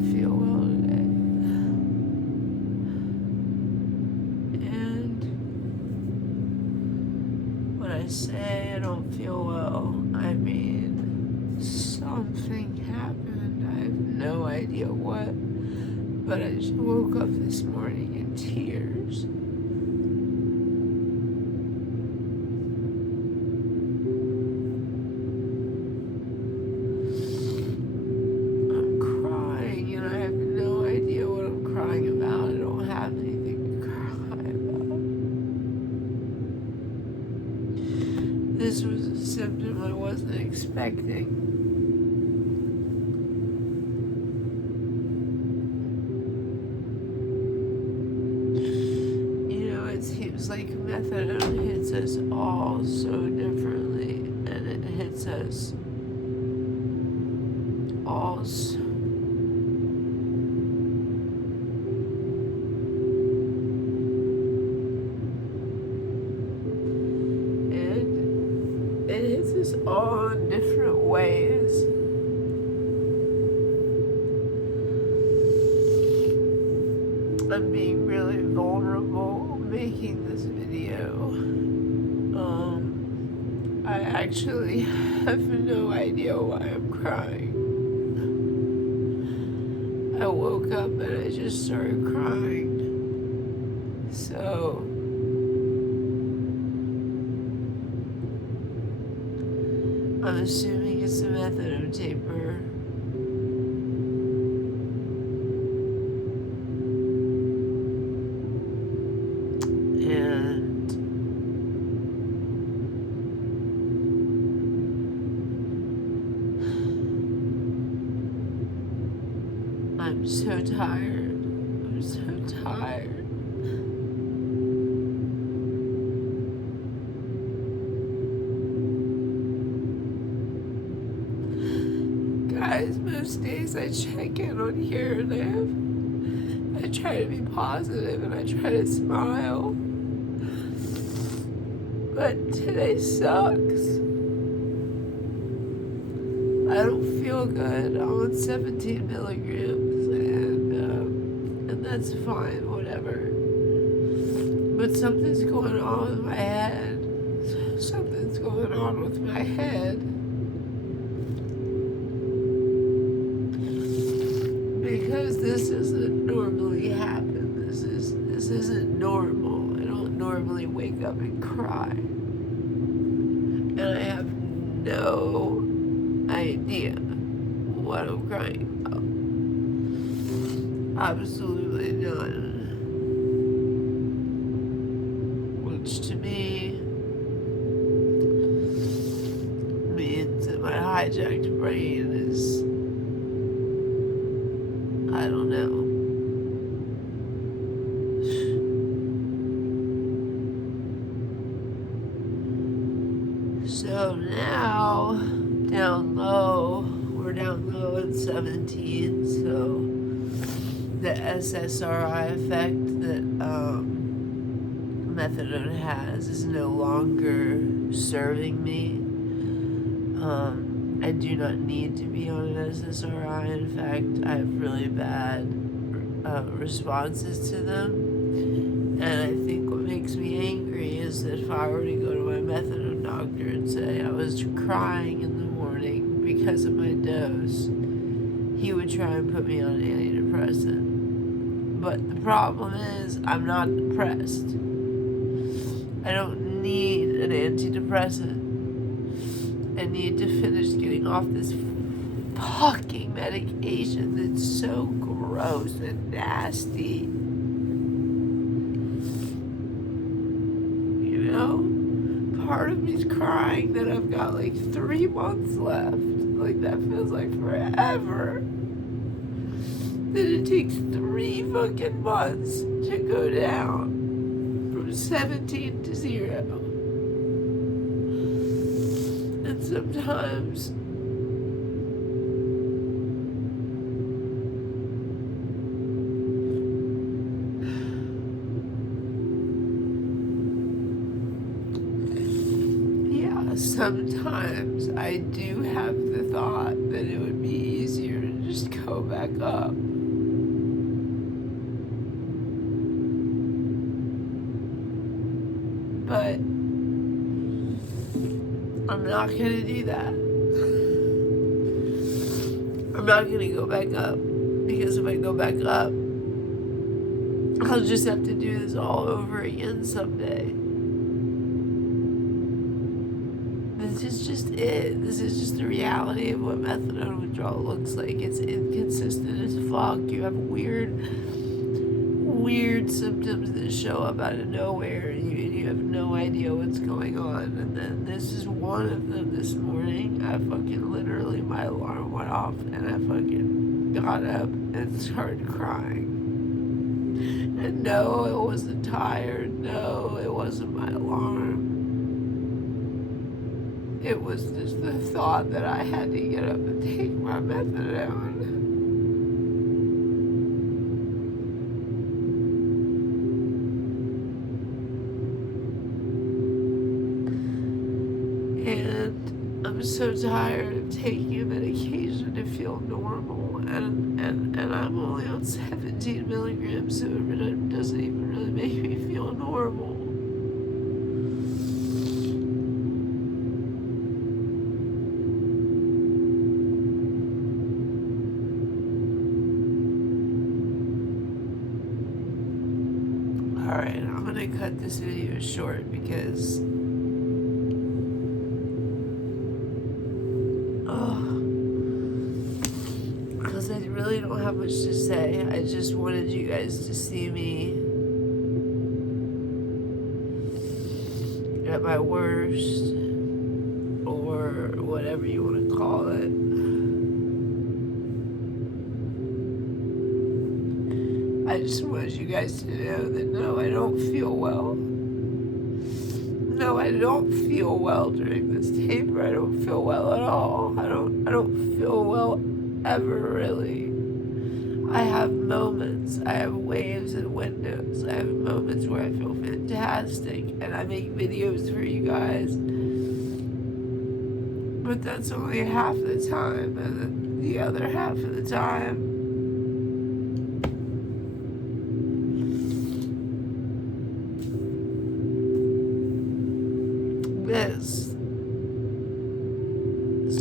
feel well today. And when I say I don't feel well, I mean something happened. I have no idea what, but I just woke up this morning in tears. I'm crying and I have no idea what I'm crying about. I don't have anything to cry about. This was a symptom I wasn't expecting. It seems like methadone hits us all so differently, and it hits us all and it hits us all in different ways. I'm being really vulnerable making this video. I actually have no idea why I'm crying. I woke up and I just started crying. So I'm assuming it's the methadone taper. I'm so tired. I'm so tired. Guys, most days I check in on here and I try to be positive and I try to smile. But today sucks. I don't feel good. I'm on 17 milligrams. And that's fine, whatever. But something's going on with my head. Something's going on with my head. Because this doesn't normally happen. This isn't normal. I don't normally wake up and cry. And I have no idea what I'm crying about. Absolutely none. Which to me means that my hijacked brain is, I don't know. So now, we're down low at 17, so the SSRI effect that methadone has is no longer serving me. I do not need to be on an SSRI. In fact, I have really bad responses to them. And I think what makes me angry is that if I were to go to my methadone doctor and say I was crying in the morning because of my dose, he would try and put me on an antidepressant. But the problem is, I'm not depressed. I don't need an antidepressant. I need to finish getting off this fucking medication that's so gross and nasty. Part of me's crying that I've got like 3 months left. Like, that feels like forever. That it takes 3 fucking months to go down from 17 to 0. And sometimes sometimes I do have the thought that it would be easier to just go back up. But I'm not gonna do that. I'm not gonna go back up, because if I go back up, I'll just have to do this all over again someday. This is just it. This is just the reality of what methadone withdrawal looks like. It's inconsistent as fuck. You have weird symptoms that show up out of nowhere, and you have no idea what's going on. And then this is one of them this morning. I fucking literally, my alarm went off, and I fucking got up and started crying. And no, it wasn't tired. No, it wasn't my alarm. It was just the thought that I had to get up and take my methadone. And I'm so tired of taking a medication to feel normal. And I'm only on 17 milligrams, so it doesn't even really make me feel normal. Alright, I'm gonna cut this video short because I really don't have much to say. I just wanted you guys to see me at my worst, or whatever you want to call it. I just wanted you guys to know that no, I don't feel well. No, I don't feel well during this taper. I don't feel well at all. I don't feel well ever, really. I have moments. I have waves and windows. I have moments where I feel fantastic, and I make videos for you guys. But that's only half the time, and then the other half of the time, this.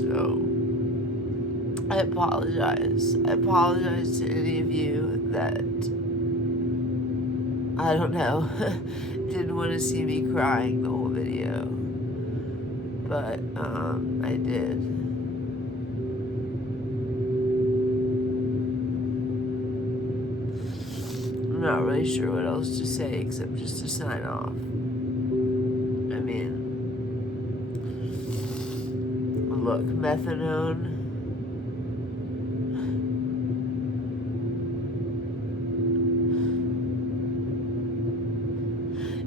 So I apologize. I apologize to any of you that, I don't know, didn't want to see me crying the whole video. But, I did. I'm not really sure what else to say except just to sign off. I mean, look, methadone,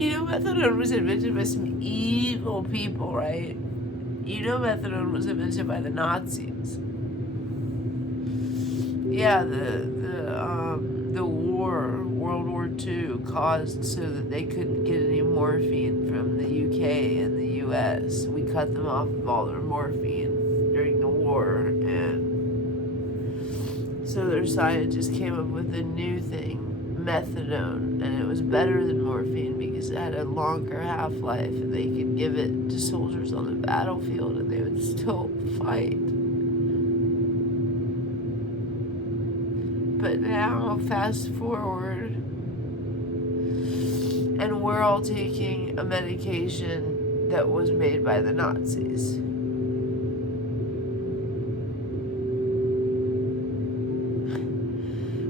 you know, methadone was invented by some evil people, right? You know, methadone was invented by the Nazis. Yeah, the war, World War II, caused so that they couldn't get any morphine from the UK and the US. We cut them off of all their morphine during the war, and so their scientists came up with a new thing, methadone, and it was better than morphine because it had a longer half-life, and they could give it to soldiers on the battlefield and they would still fight. But now, fast forward, and we're all taking a medication that was made by the Nazis.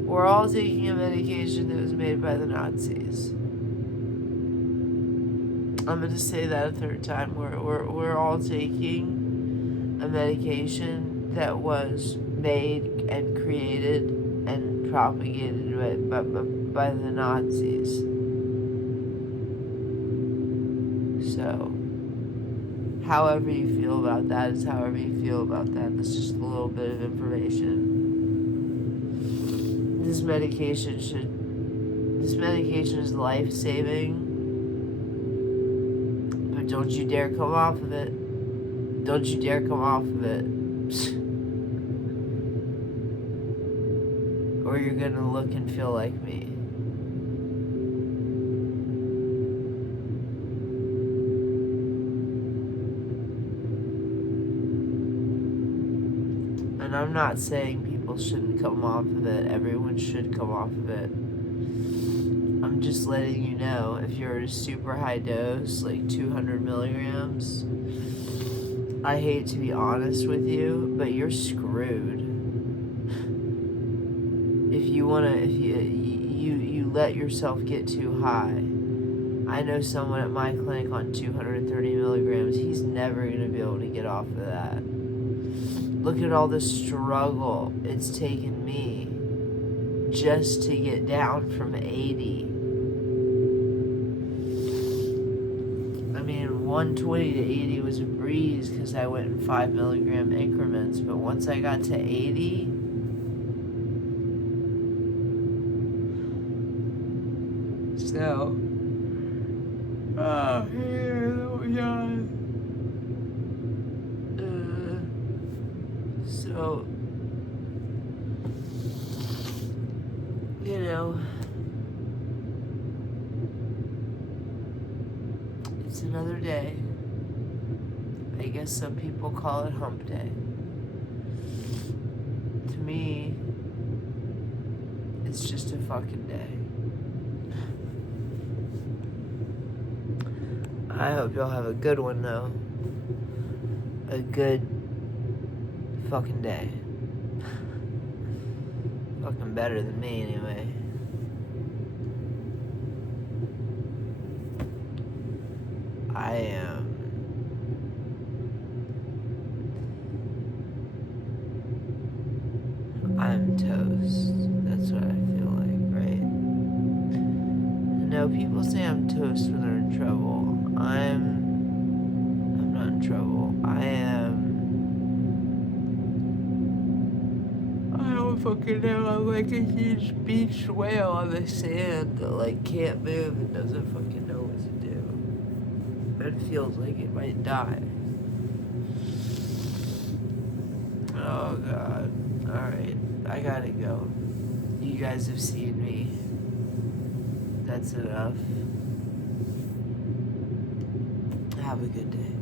We're all taking a medication that was made by the Nazis. I'm going to say that a third time. We're all taking a medication that was made and created and propagated by the Nazis. So, however you feel about that is however you feel about that. That's just a little bit of information. This medication is life-saving. But don't you dare come off of it. Don't you dare come off of it. or you're gonna look and feel like me. And I'm not saying people shouldn't come off of it. Everyone should come off of it. I'm just letting you know, if you're at a super high dose, like 200 milligrams, I hate to be honest with you, but you're screwed. If you let yourself get too high. I know someone at my clinic on 230 milligrams. He's never going to be able to get off of that. Look at all the struggle it's taken me just to get down from 80. I mean, 120 to 80 was a breeze because I went in 5 milligram increments, but once I got to 80, so, oh, here we go. So, you know, it's another day. I guess some people call it hump day. To me, it's just a fucking day. I hope y'all have a good one, though. A good fucking day. Fucking better than me, anyway. I'm toast. That's what I feel like, right? No, people say I'm toast when they're in trouble. I'm not in trouble. I don't fucking know. I'm like a huge beached whale on the sand that like can't move and doesn't fucking know what to do. It feels like it might die. Oh God. Alright. I gotta go. You guys have seen me. That's enough. Have a good day.